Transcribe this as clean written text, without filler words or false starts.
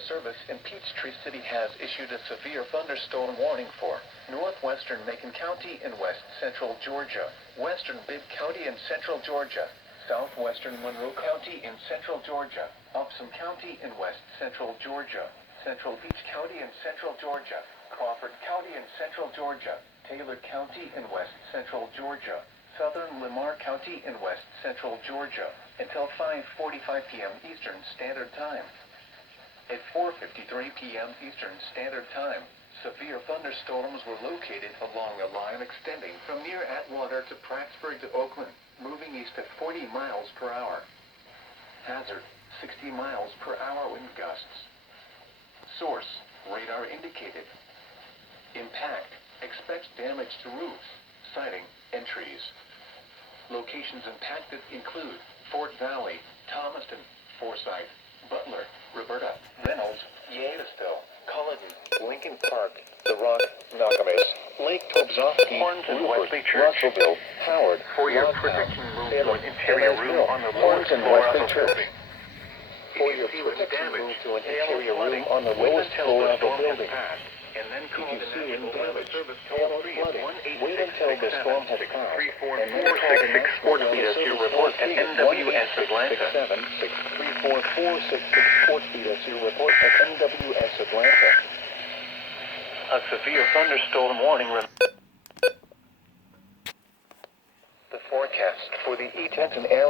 Weather Service in Peachtree City has issued a severe thunderstorm warning for northwestern Macon County in west central Georgia, western Bibb County in central Georgia, southwestern Monroe County in central Georgia, Upson County in west central Georgia, Central Beach County in central Georgia, Crawford County in central Georgia, Taylor County in west central Georgia, southern Lamar County in west central Georgia, until 5:45 p.m. Eastern Standard Time. At 4:53 p.m. Eastern Standard Time, severe thunderstorms were located along a line extending from near Atwater to Prattsburg to Oakland, moving east at 40 miles per hour. Hazard, 60 miles per hour wind gusts. Source, radar indicated. Impact, expect damage to roofs, siding, and trees. Locations impacted include Fort Valley, Thomaston, Forsyth, Butler, Roberta, Reynolds, Yeadasville, Culloden, Lincoln Park, The Rock, Nokomis, Lake Tobzofsky, Rupert, Russellville, Howard, For your Rockhouse, protection, move to Salem, an interior room on the lowest Horns and floor of Weston the Church. building. For If your you see protection, damage, move to an hail and interior room flooding, on the wait lowest until floor the of the storm has building. passed, and then If call you the see any National Weather damage, Service hail toll or free flooding, at wait until the storm has passed, and then call the 1-866-763-4466 National Sports Weather Lead us your Service report at toll-free NWS Atlanta. 1-866-763-4466 Sports Lead us your report at NWS Atlanta. A severe thunderstorm warning. The forecast for the Eatonton area.